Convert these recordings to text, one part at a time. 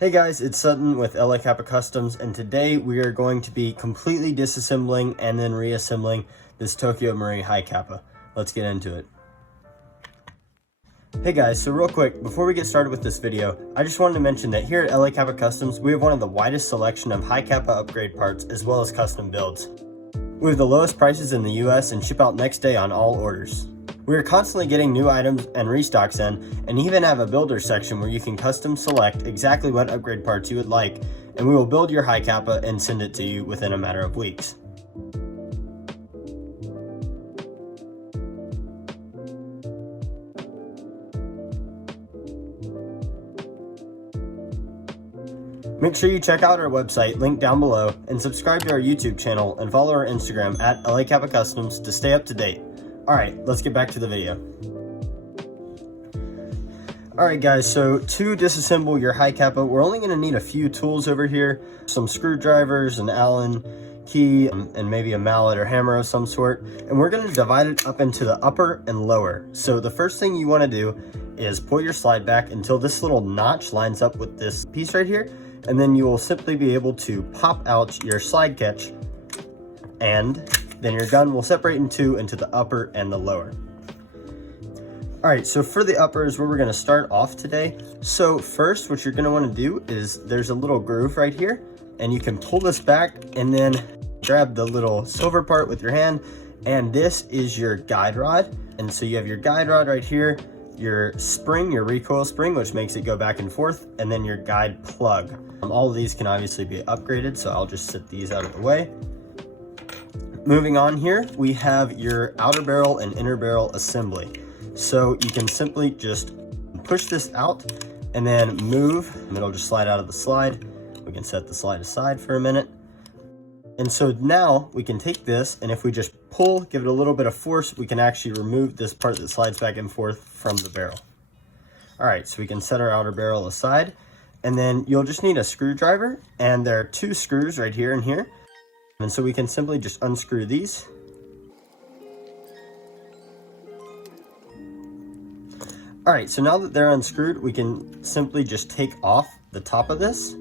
Hey guys, it's Sutton with LA Capa Customs, and today we are going to be completely disassembling and then reassembling this Tokyo Marui high Capa. Let's get into it. Hey guys, so real quick, before we get started with this video, I just wanted to mention that here at LA Capa Customs, we have one of the widest selection of high Capa upgrade parts as well as custom builds. We have the lowest prices in the US and ship out next day on all orders. We are constantly getting new items and restocks in, and even have a builder section where you can custom select exactly what upgrade parts you would like, and we will build your high Capa and send it to you within a matter of weeks. Make sure you check out our website, linked down below, and subscribe to our YouTube channel and follow our Instagram at LA Capa Customs to stay up to date. Alright, let's get back to the video. Alright guys, so to disassemble your high Capa, we're only going to need a few tools over here. Some screwdrivers, an Allen key, and maybe a mallet or hammer of some sort. And we're going to divide it up into the upper and lower. So the first thing you want to do is pull your slide back until this little notch lines up with this piece right here. And then you will simply be able to pop out your slide catch, and then your gun will separate in two into the upper and the lower. All right, so for the upper is where we're gonna start off today. So first, what you're gonna wanna do is there's a little groove right here, and you can pull this back and then grab the little silver part with your hand, and this is your guide rod. And so you have your guide rod right here, your spring, your recoil spring, which makes it go back and forth, and then your guide plug. All of these can obviously be upgraded, so I'll just set these out of the way. Moving on here, we have your outer barrel and inner barrel assembly. So you can simply just push this out and then move, and it'll just slide out of the slide. We can set the slide aside for a minute. And so now we can take this, and if we just pull, give it a little bit of force, we can actually remove this part that slides back and forth from the barrel. All right, so we can set our outer barrel aside, and then you'll just need a screwdriver, and there are two screws right here and here. And so we can simply just unscrew these. All right, so now that they're unscrewed, we can simply just take off the top of this.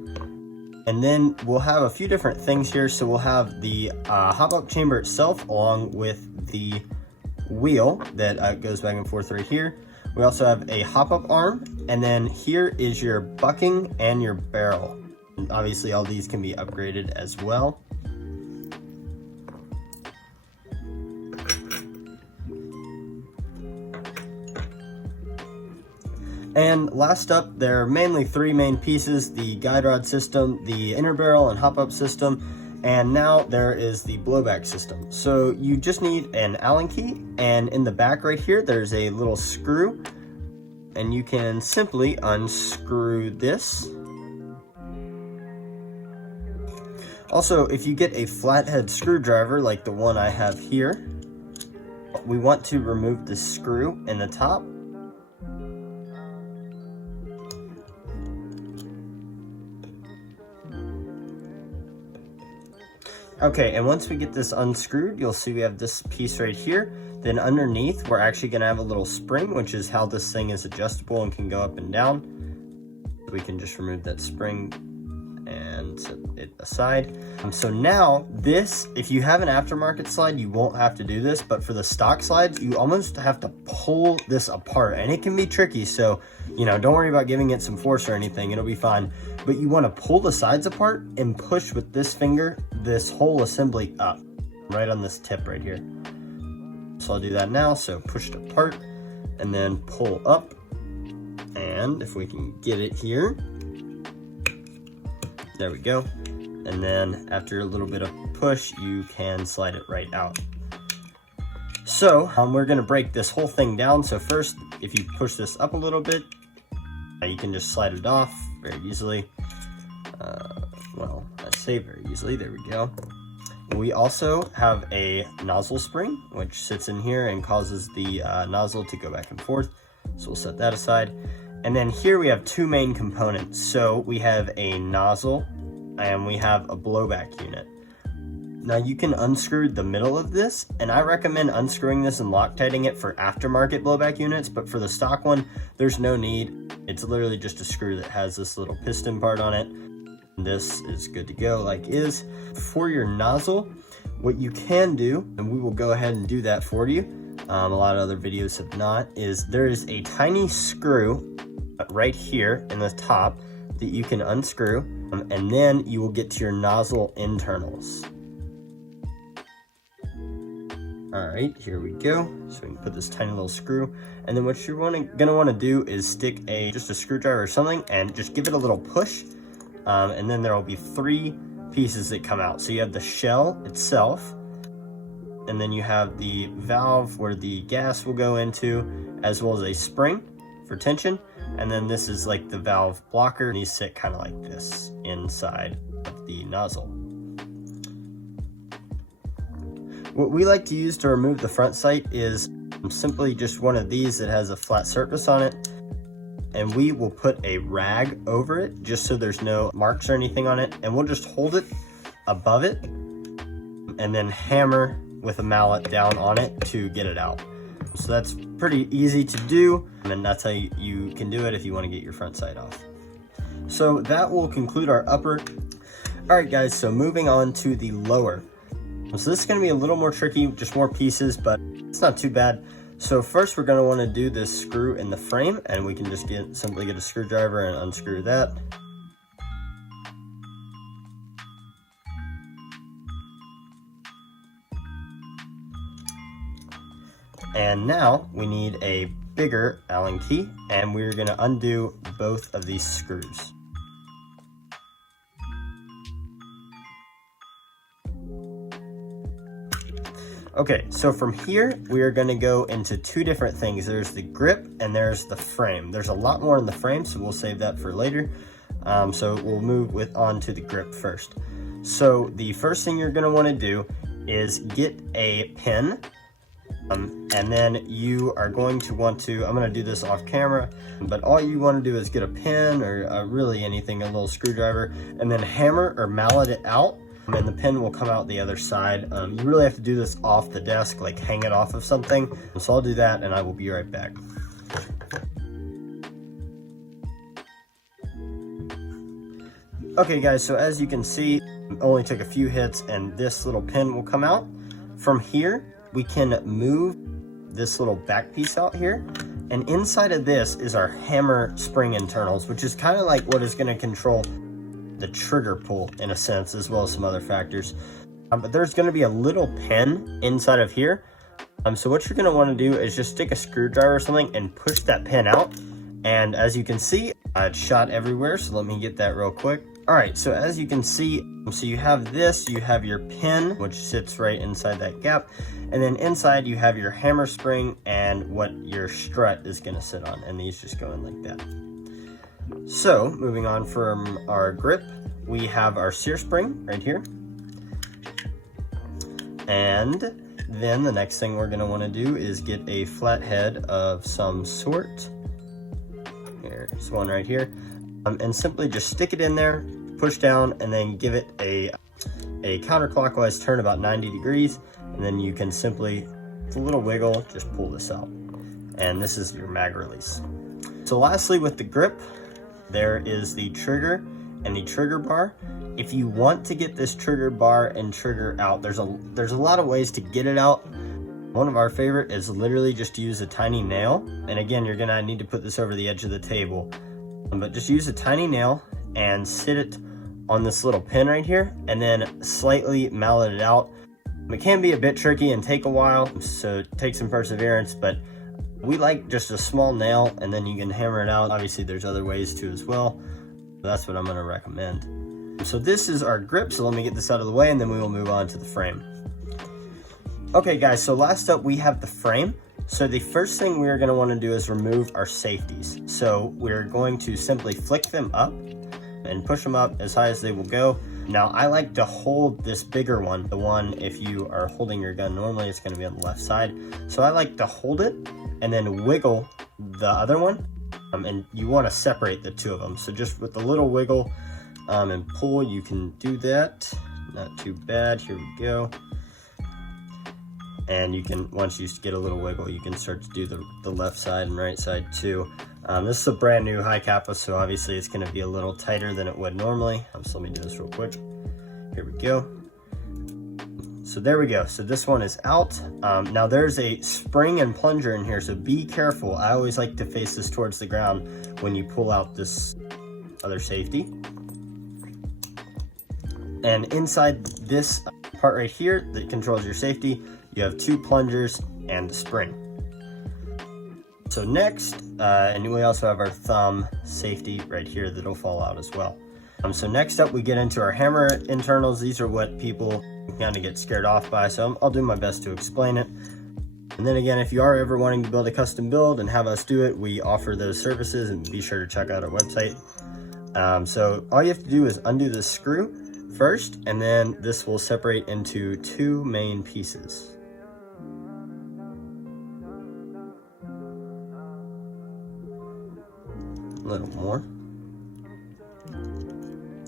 And then we'll have a few different things here. So we'll have the hop-up chamber itself along with the wheel that goes back and forth right here. We also have a hop-up arm, and then here is your bucking and your barrel. And obviously all these can be upgraded as well. And last up, there are mainly three main pieces: the guide rod system, the inner barrel and hop-up system, and now there is the blowback system. So you just need an Allen key, and in the back right here, there's a little screw, and you can simply unscrew this. Also, if you get a flathead screwdriver like the one I have here, we want to remove the screw in the top. Okay, and once we get this unscrewed, you'll see we have this piece right here. Then underneath, we're actually gonna have a little spring, which is how this thing is adjustable and can go up and down. We can just remove that spring and set it aside. So now this, if you have an aftermarket slide, you won't have to do this, but for the stock slides, you almost have to pull this apart, and it can be tricky. So, you know, don't worry about giving it some force or anything, it'll be fine. But you want to pull the sides apart and push with this finger this whole assembly up, right on this tip right here. So I'll do that now. So push it apart and then pull up, and if we can get it here, there we go. And then after a little bit of push, you can slide it right out. So we're gonna break this whole thing down. So first, if you push this up a little bit, you can just slide it off very easily. Well, I say very easily, there we go. We also have a nozzle spring, which sits in here and causes the nozzle to go back and forth. So we'll set that aside. And then here we have two main components. So we have a nozzle and we have a blowback unit. Now you can unscrew the middle of this, and I recommend unscrewing this and Loctiting it for aftermarket blowback units, but for the stock one, there's no need. It's literally just a screw that has this little piston part on it. This is good to go like is. For your nozzle, what you can do, and we will go ahead and do that for you, a lot of other videos have not, is there is a tiny screw right here in the top that you can unscrew, and then you will get to your nozzle internals. All right, here we go. So we can put this tiny little screw, and then what you're gonna want to do is stick just a screwdriver or something and just give it a little push, and then there will be 3 pieces that come out. So you have the shell itself, and then you have the valve where the gas will go into, as well as a spring for tension, and then this is like the valve blocker, and these sit kind of like this inside of the nozzle. What we like to use to remove the front sight is simply just one of these that has a flat surface on it, and we will put a rag over it just so there's no marks or anything on it, and we'll just hold it above it and then hammer with a mallet down on it to get it out. So that's pretty easy to do, and that's how you can do it if you want to get your front sight off. So that will conclude our upper. All right guys, so moving on to the lower. So this is going to be a little more tricky, just more pieces, but it's not too bad. So first we're going to want to do this screw in the frame, and we can just simply get a screwdriver and unscrew that. And now we need a bigger Allen key, and we're going to undo both of these screws. Okay, so from here, we are gonna go into 2 different things. There's the grip and there's the frame. There's a lot more in the frame, so we'll save that for later. So we'll move on to the grip first. So the first thing you're gonna wanna do is get a pin, and then you are going to want to, I'm gonna do this off camera, but all you wanna do is get a pin or really anything, a little screwdriver, and then hammer or mallet it out, and the pin will come out the other side. You really have to do this off the desk, like hang it off of something. So I'll do that and I will be right back. Okay guys, so as you can see, it only took a few hits and this little pin will come out. From here, we can move this little back piece out here. And inside of this is our hammer spring internals, which is kind of like what is gonna control the trigger pull in a sense, as well as some other factors. But there's going to be a little pin inside of here. So what you're going to want to do is just stick a screwdriver or something and push that pin out. And as you can see, it's shot everywhere. So let me get that real quick. All right, so as you can see, so you have this, you have your pin, which sits right inside that gap. And then inside you have your hammer spring and what your strut is going to sit on. And these just go in like that. So moving on from our grip, we have our sear spring right here. And then the next thing we're going to want to do is get a flathead of some sort. Here's one right here. And simply just stick it in there, push down, and then give it a counterclockwise turn about 90 degrees. And then you can simply, with a little wiggle, just pull this out. And this is your mag release. So lastly, with the grip, there is the trigger and the trigger bar. If you want to get this trigger bar and trigger out, there's a lot of ways to get it out. One of our favorite is literally just to use a tiny nail. And again, you're gonna need to put this over the edge of the table. But just use a tiny nail and sit it on this little pin right here, and then slightly mallet it out. It can be a bit tricky and take a while, so take some perseverance, but we like just a small nail, and then you can hammer it out. Obviously there's other ways too as well. That's what I'm gonna recommend. So this is our grip, so let me get this out of the way and then we will move on to the frame. Okay guys, so last up we have the frame. So the first thing we're gonna wanna do is remove our safeties. So we're going to simply flick them up and push them up as high as they will go. Now I like to hold this bigger one, the one if you are holding your gun normally it's gonna be on the left side. So I like to hold it and then wiggle the other one, and you want to separate the two of them. So just with the little wiggle and pull, you can do that not too bad. Here we go. And you can, once you get a little wiggle, you can start to do the left side and right side too. This is a brand new high Capa, so obviously it's going to be a little tighter than it would normally. So let me do this real quick. Here we go. So there we go. So this one is out. Now there's a spring and plunger in here, so be careful. I always like to face this towards the ground when you pull out this other safety. And inside this part right here that controls your safety, you have 2 plungers and a spring. So next, and we also have our thumb safety right here that'll fall out as well. So next up we get into our hammer internals. These are what people kind of get scared off by, so I'll do my best to explain it. And then again, if you are ever wanting to build a custom build and have us do it, we offer those services, and be sure to check out our website. So all you have to do is undo the screw first, and then this will separate into 2 main pieces. A little more.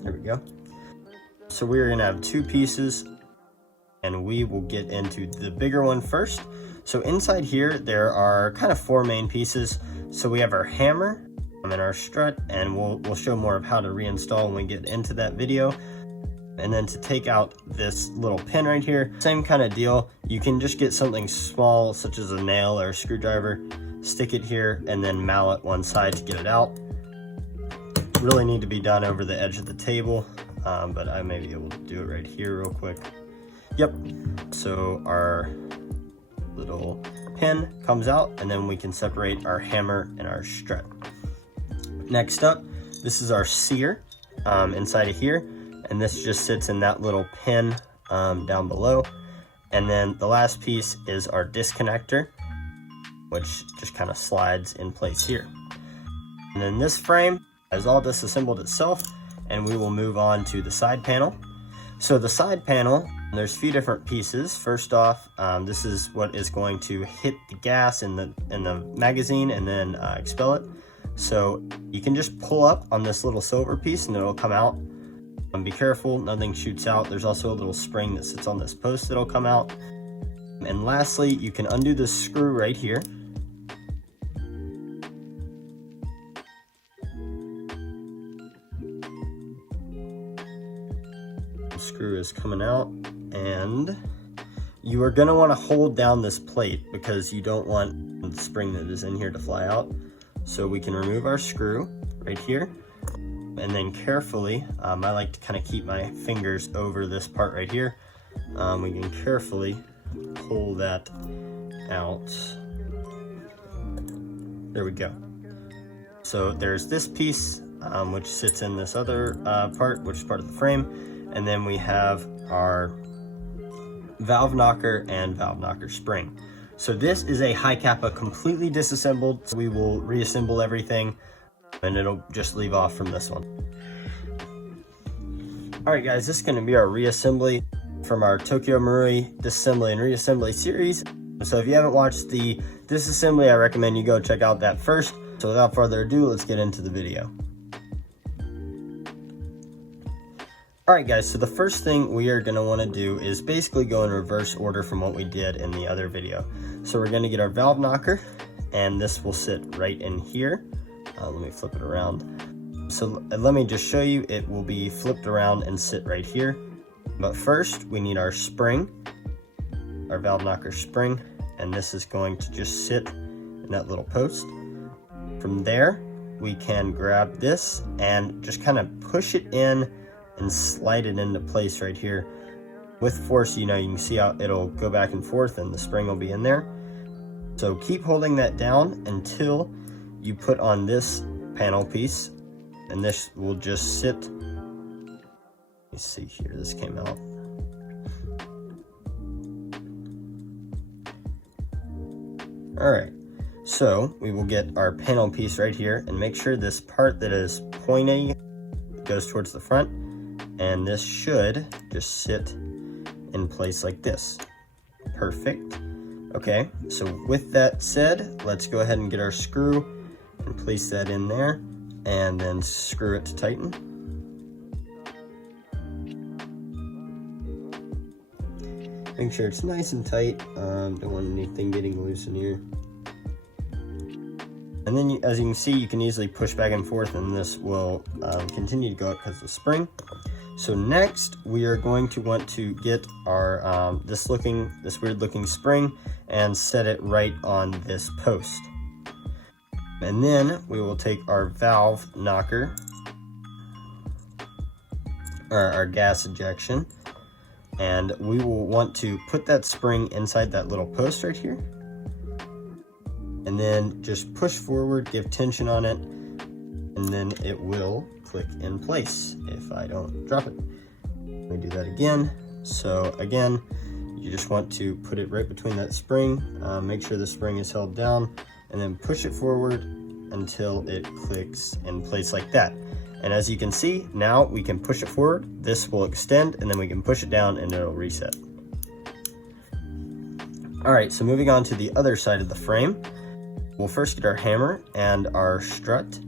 There we go. So we're gonna have 2 pieces, and we will get into the bigger one first. So inside here, there are kind of 4 main pieces. So we have our hammer and our strut, and we'll show more of how to reinstall when we get into that video. And then to take out this little pin right here, same kind of deal. You can just get something small, such as a nail or a screwdriver, stick it here, and then mallet one side to get it out. Really need to be done over the edge of the table, but I may be able to do it right here real quick. Yep, so our little pin comes out, and then we can separate our hammer and our strut. Next up, this is our sear inside of here, and this just sits in that little pin down below. And then the last piece is our disconnector, which just kind of slides in place here. And then this frame is all disassembled itself, and we will move on to the side panel. So the side panel, there's a few different pieces. First off, this is what is going to hit the gas in the magazine and then expel it. So you can just pull up on this little silver piece and it'll come out. Be careful, nothing shoots out. There's also a little spring that sits on this post that'll come out. And lastly, you can undo this screw right here. The screw is coming out, and you are going to want to hold down this plate because you don't want the spring that is in here to fly out. So we can remove our screw right here, and then carefully, I like to kind of keep my fingers over this part right here. We can carefully pull that out. There we go. So there's this piece, which sits in this other part, which is part of the frame. And then we have our valve knocker and valve knocker spring. So this is a high Capa completely disassembled. So we will reassemble everything, and it'll just leave off from this one. All right, guys, this is going to be our reassembly from our Tokyo Marui disassembly and reassembly series. So if you haven't watched the disassembly, I recommend you go check out that first. So without further ado, let's get into the video. All right, guys, so the first thing we are going to want to do is basically go in reverse order from what we did in the other video. So we're going to get our valve knocker, and this will sit right in here. Let me flip it around. So let me just show you, it will be flipped around and sit right here. But first, we need our spring, our valve knocker spring, and this is going to just sit in that little post. From there, we can grab this and just kind of push it in and slide it into place right here. With force, you can see how it'll go back and forth and the spring will be in there. So keep holding that down until you put on this panel piece, and this will just sit. Let me see here, this came out. All right, so we will get our panel piece right here and make sure this part that is pointy goes towards the front, and this should just sit in place like this. Perfect. Okay, so with that said, let's go ahead and get our screw and place that in there, and then screw it to tighten. Make sure it's nice and tight. Don't want anything getting loose in here. And then as you can see, you can easily push back and forth, and this will continue to go up because of the spring. So next, we are going to want to get our this weird looking spring and set it right on this post. And then we will take our valve knocker, or our gas ejection, and we will want to put that spring inside that little post right here. And then just push forward, give tension on it, and then it will click in place if I don't drop it. Let me do that again. So again, you just want to put it right between that spring, make sure the spring is held down, and then push it forward until it clicks in place like that. And as you can see, now we can push it forward, this will extend, and then we can push it down and it'll reset. All right, so moving on to the other side of the frame, we'll first get our hammer and our strut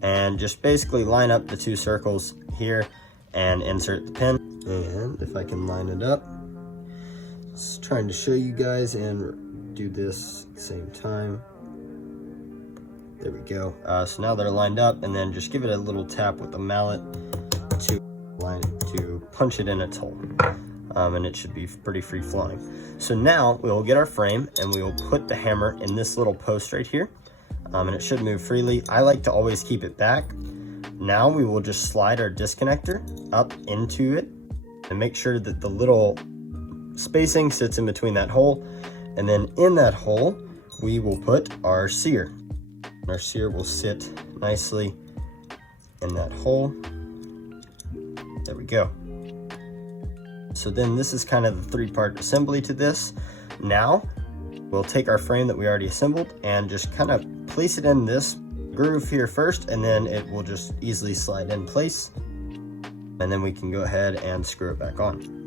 and just basically line up the two circles here and insert the pin. And if I can line it up, just trying to show you guys and do this at the same time. There we go. So now they're lined up, and then just give it a little tap with the mallet to punch it in its hole. And it should be pretty free flowing. So now we will get our frame and we will put the hammer in this little post right here. And it should move freely. I like to always keep it back. Now we will just slide our disconnector up into it and make sure that the little spacing sits in between that hole. And then in that hole, we will put our sear. Our sear will sit nicely in that hole. There we go. So then this is kind of the three-part assembly to this. Now we'll take our frame that we already assembled and just kind of place it in this groove here first, and then it will just easily slide in place. And then we can go ahead and screw it back on.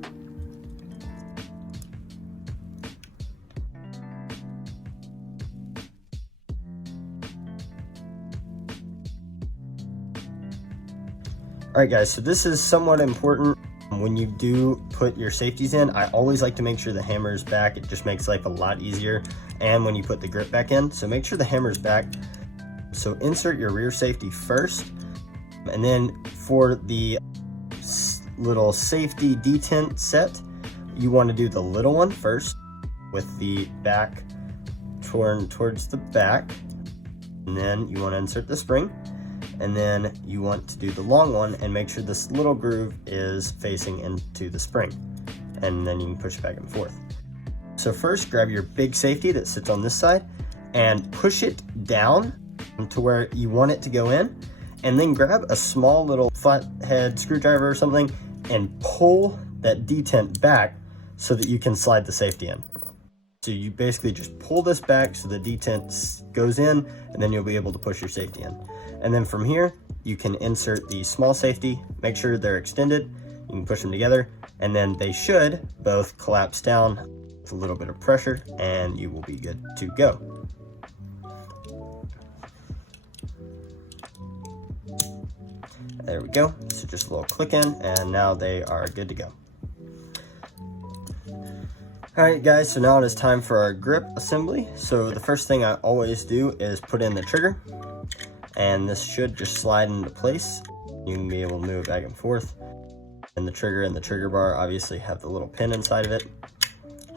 All right guys, so this is somewhat important. When you do put your safeties in, I always like to make sure the hammer is back. It just makes life a lot easier. And when you put the grip back in, so make sure the hammer is back. So insert your rear safety first. And then for the little safety detent set, you want to do the little one first with the back torn towards the back. And then you want to insert the spring. And then you want to do the long one and make sure this little groove is facing into the spring. And then you can push back and forth. So first, grab your big safety that sits on this side and push it down to where you want it to go in. And then grab a small little flathead screwdriver or something and pull that detent back so that you can slide the safety in. So you basically just pull this back so the detent goes in, and then you'll be able to push your safety in. And then from here, you can insert the small safety, make sure they're extended, you can push them together, and then they should both collapse down with a little bit of pressure, and you will be good to go. There we go, so just a little click in, and now they are good to go. All right guys, so now it is time for our grip assembly. So the first thing I always do is put in the trigger, and this should just slide into place. You can be able to move it back and forth. And the trigger bar obviously have the little pin inside of it.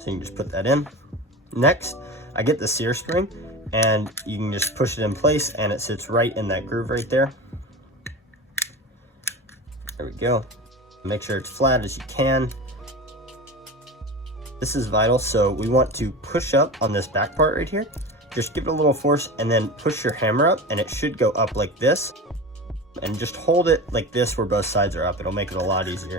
So you can just put that in. Next, I get the sear spring, and you can just push it in place and it sits right in that groove right there. There we go. Make sure it's flat as you can. This is vital, so we want to push up on this back part right here. Just give it a little force and then push your hammer up, and it should go up like this. And just hold it like this where both sides are up. It'll make it a lot easier.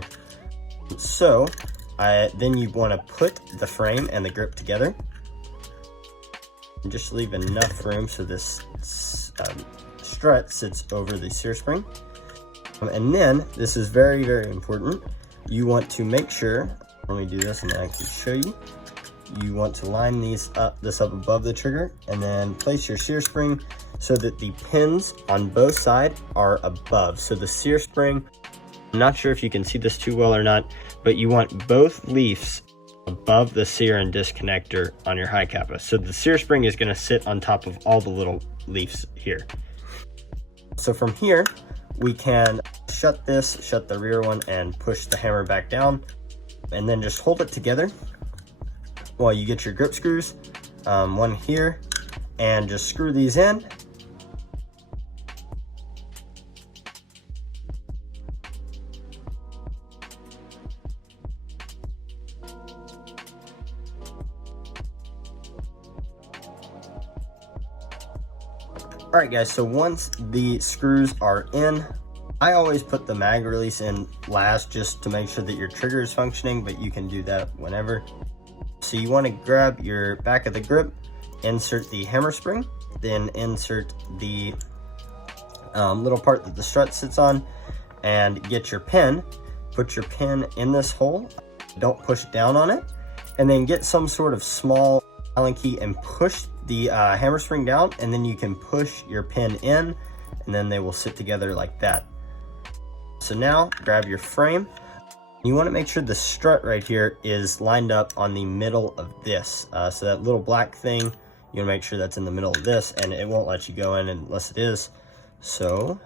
So then you want to put the frame and the grip together. And just leave enough room so this strut sits over the sear spring. And then, this is very, very important. You want to make sure, let me do this and I can show you. You want to line this up above the trigger, and then place your sear spring so that the pins on both sides are above. So the sear spring, I'm not sure if you can see this too well or not, but you want both leaves above the sear and disconnector on your high Capa. So the sear spring is going to sit on top of all the little leaves here. So from here, we can shut the rear one, and push the hammer back down, and then just hold it together while you get your grip screws, one here, and just screw these in. All right guys, so once the screws are in, I always put the mag release in last just to make sure that your trigger is functioning, but you can do that whenever. So you want to grab your back of the grip, insert the hammer spring, then insert the little part that the strut sits on, and get your pin. Put your pin in this hole, don't push down on it, and then get some sort of small Allen key and push the hammer spring down, and then you can push your pin in, and then they will sit together like that. So now grab your frame. You want to make sure the strut right here is lined up on the middle of this. So that little black thing, you want to make sure that's in the middle of this, and it won't let you go in unless it is. So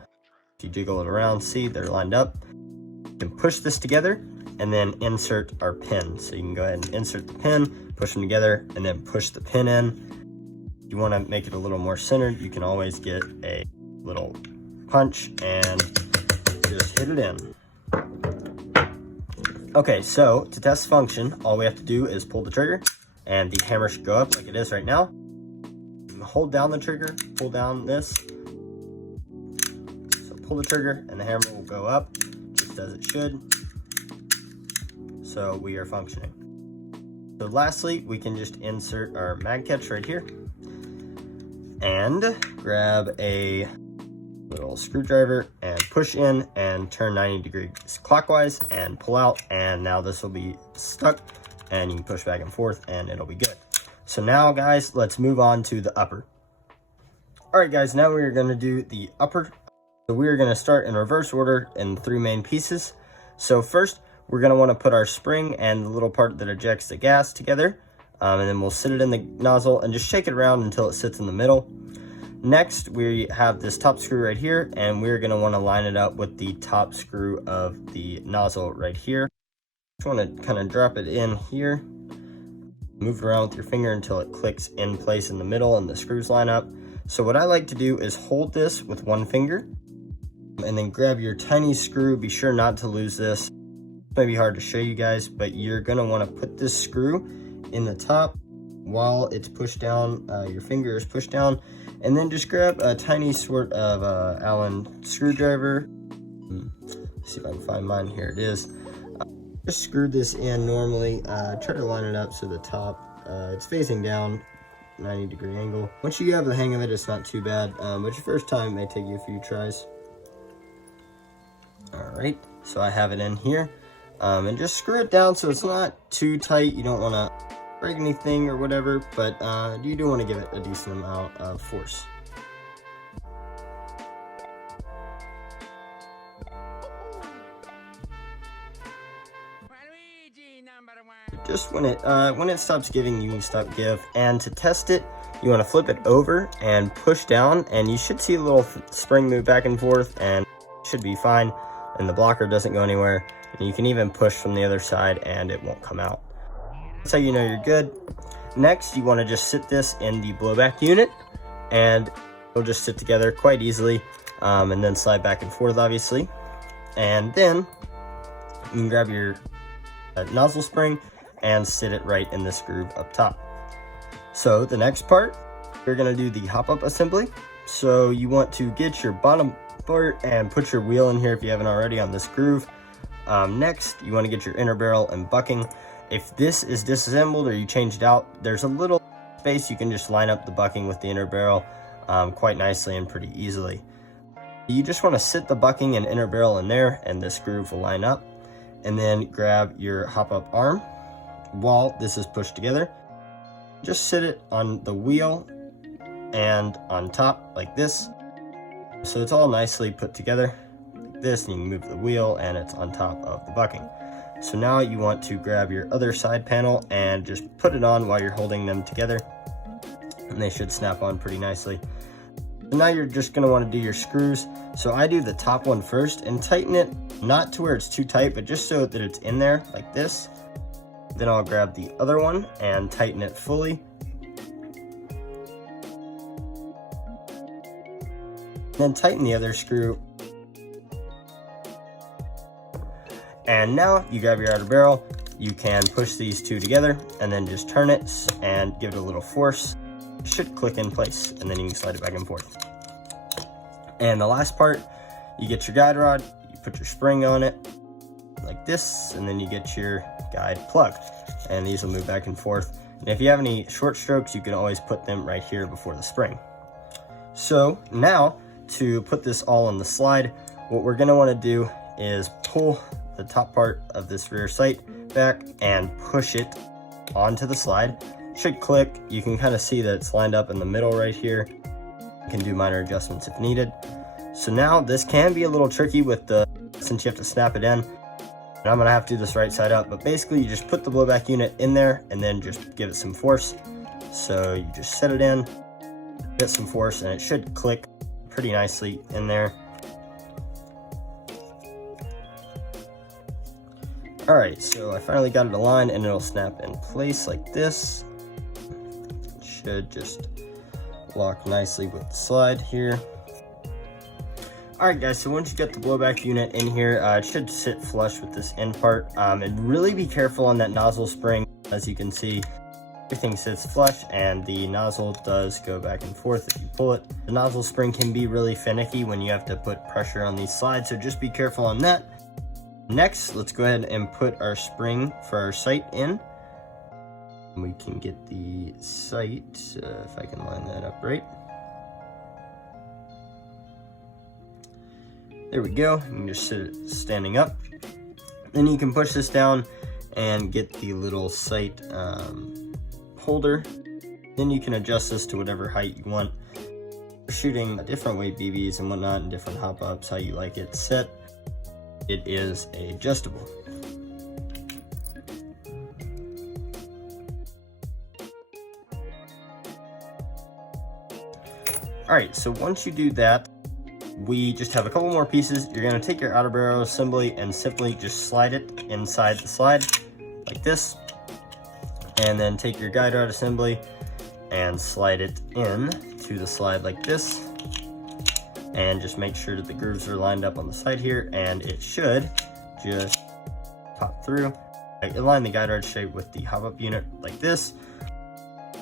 if you jiggle it around, see they're lined up. You can push this together and then insert our pin. So you can go ahead and insert the pin, push them together, and then push the pin in. If you want to make it a little more centered, you can always get a little punch and just hit it in. Okay, so to test function, all we have to do is pull the trigger, and the hammer should go up like it is right now. You can hold down the trigger, pull down this. So pull the trigger, and the hammer will go up, just as it should. So we are functioning. So lastly, we can just insert our mag catch right here, and grab a little screwdriver and push in and turn 90 degrees clockwise and pull out, and now this will be stuck, and you can push back and forth and it'll be good. So now guys, let's move on to the upper. All right guys, now we're going to do the upper. So we're going to start in reverse order in 3 main pieces. So first, we're going to want to put our spring and the little part that ejects the gas together, and then we'll sit it in the nozzle and just shake it around until it sits in the middle. Next, we have this top screw right here, and we're going to want to line it up with the top screw of the nozzle right here. Just want to kind of drop it in here, move it around with your finger until it clicks in place in the middle and the screws line up. So what I like to do is hold this with one finger, and then grab your tiny screw. Be sure not to lose this. It may be hard to show you guys, but you're going to want to put this screw in the top while it's pushed down, your finger is pushed down, and then just grab a tiny sort of Allen screwdriver. Let's see if I can find mine. Here it is. Just screw this in normally. Try to line it up so the top, it's facing down, 90-degree angle. Once you have the hang of it, it's not too bad, but your first time may take you a few tries. All right, so I have it in here, and just screw it down so it's not too tight. You don't want to break anything or whatever, but you do want to give it a decent amount of force. Just when it stops giving, you can stop give. And to test it, you want to flip it over and push down, and you should see a little spring move back and forth, and it should be fine, and the blocker doesn't go anywhere. And you can even push from the other side and it won't come out. That's how you know you're good. Next, you want to just sit this in the blowback unit, and it'll just sit together quite easily, and then slide back and forth, obviously. And then you can grab your nozzle spring and sit it right in this groove up top. So the next part, we're going to do the hop-up assembly. So you want to get your bottom part and put your wheel in here if you haven't already on this groove. Next, you want to get your inner barrel and bucking. If this is disassembled or you change it out, there's a little space. You can just line up the bucking with the inner barrel quite nicely and pretty easily. You just want to sit the bucking and inner barrel in there, and this groove will line up. And then grab your hop-up arm while this is pushed together. Just sit it on the wheel and on top like this. So it's all nicely put together like this, and you can move the wheel and it's on top of the bucking. So now you want to grab your other side panel and just put it on while you're holding them together, and they should snap on pretty nicely. So now you're just going to want to do your screws. So I do the top one first and tighten it, not to where it's too tight, but just so that it's in there like this. Then I'll grab the other one and tighten it fully. Then tighten the other screw. And now you grab your outer barrel. You can push these two together and then just turn it and give it a little force. It should click in place, and then you can slide it back and forth. And the last part, you get your guide rod, you put your spring on it like this, and then you get your guide plug, and these will move back and forth. And if you have any short strokes, you can always put them right here before the spring. So now to put this all on the slide, what we're going to want to do is pull the top part of this rear sight back and push it onto the slide. It should click. You can kind of see that it's lined up in the middle right here. You can do minor adjustments if needed. So now this can be a little tricky with since you have to snap it in. And I'm gonna have to do this right side up, but basically you just put the blowback unit in there and then just give it some force. So you just set it in, get some force, and it should click pretty nicely in there. All right, so I finally got it aligned, and it'll snap in place like this. It should just lock nicely with the slide here. All right, guys, so once you get the blowback unit in here, it should sit flush with this end part. And really be careful on that nozzle spring. As you can see, everything sits flush, and the nozzle does go back and forth if you pull it. The nozzle spring can be really finicky when you have to put pressure on these slides, so just be careful on that. Next, let's go ahead and put our spring for our sight in. We can get the sight, if I can line that up right. There we go. You can just sit it standing up. Then you can push this down and get the little sight holder. Then you can adjust this to whatever height you want. Shooting different weight BBs and whatnot, and different hop-ups, how you like it set. It is adjustable. All right, so once you do that, we just have a couple more pieces. You're gonna take your outer barrel assembly and simply just slide it inside the slide like this, and then take your guide rod assembly and slide it in to the slide like this, and just make sure that the grooves are lined up on the side here, and it should just pop through. Align the guide rod shape with the hop-up unit like this.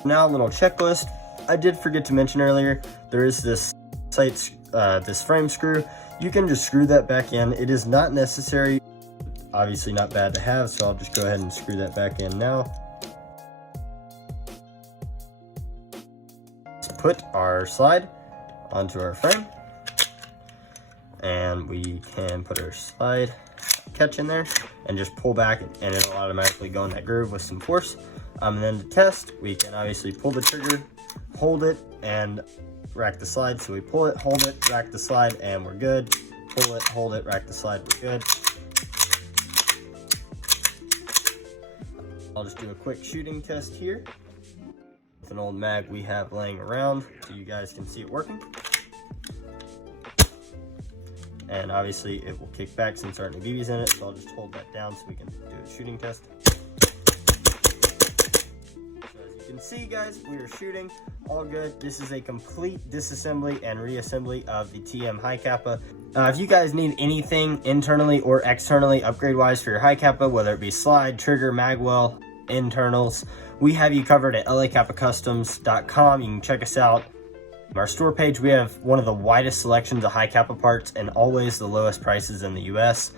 Now a little checklist. I did forget to mention earlier, there is this this frame screw. You can just screw that back in. It is not necessary, obviously not bad to have, so I'll just go ahead and screw that back in now. Let's put our slide onto our frame, and we can put our slide catch in there and just pull back, and it'll automatically go in that groove with some force. And then to test, we can obviously pull the trigger, hold it, and rack the slide. So we pull it, hold it, rack the slide, and we're good. Pull it, hold it, rack the slide, we're good. I'll just do a quick shooting test here with an old mag we have laying around so you guys can see it working. And obviously it will kick back since there aren't any BBs in it, so I'll just hold that down so we can do a shooting test. You can see, guys, we are shooting all good. This is a complete disassembly and reassembly of the TM High Capa. If you guys need anything internally or externally upgrade wise for your High Capa, whether it be slide, trigger, magwell, internals, we have you covered at lacapacustoms.com. You can check us out. Our store page, we have one of the widest selections of High Capa parts and always the lowest prices in the US.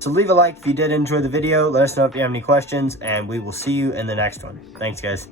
So leave a like if you did enjoy the video. Let us know if you have any questions, and we will see you in the next one. Thanks, guys.